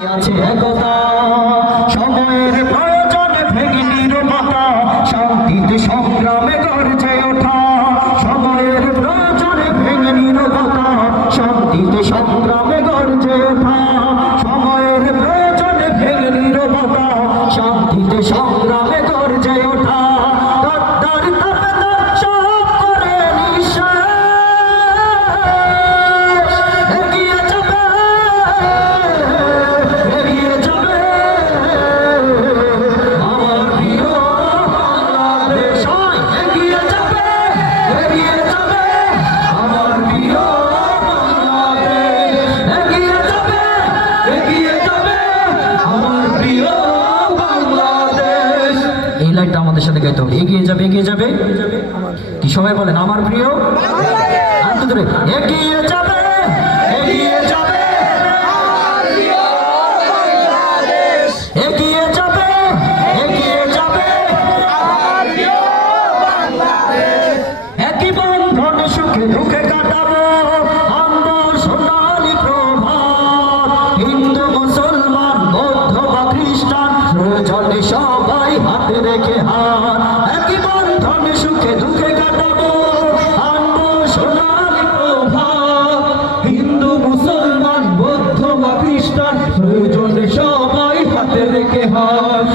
আছে একতা সময়ের প্রয়োজনে ভেঙে নিরবতা শান্তিতে সংগ্রামে গর্জে ওঠা সময়ের প্রয়োজনে ভেঙে নিরবতা শান্তিতে সংগ্রামে গর্জে ওঠা সময়ের প্রয়োজনে ভেঙে নিরবতা শান্তিতে সংগ্রামে গর্জে ওঠা গদ্দার তাবেদার সব করে নিঃশ্বাস এগিয়ে যাবে আমাদের সাথে গাইতে হবে এগিয়ে যাবে কি সবাই বলেন আমার প্রিয় এগিয়ে যাবে এগিয়ে যাবে এগিয়ে যাবে এগিয়ে যাবে একই বন্ধনে সুখে দুঃখে কাটাবো আমরা সোনালী প্রভাত হিন্দু মুসলমান বৌদ্ধ বা খ্রিস্টান প্রয়োজনে সবাই হাতে রেখে হাত একই বন্ধনে সুখে দুঃখে কাটাবো আমরা সোনালী প্রভাত হিন্দু মুসলমান বৌদ্ধ বা খ্রিস্টান প্রয়োজনে সবাই হাতে রেখে হাত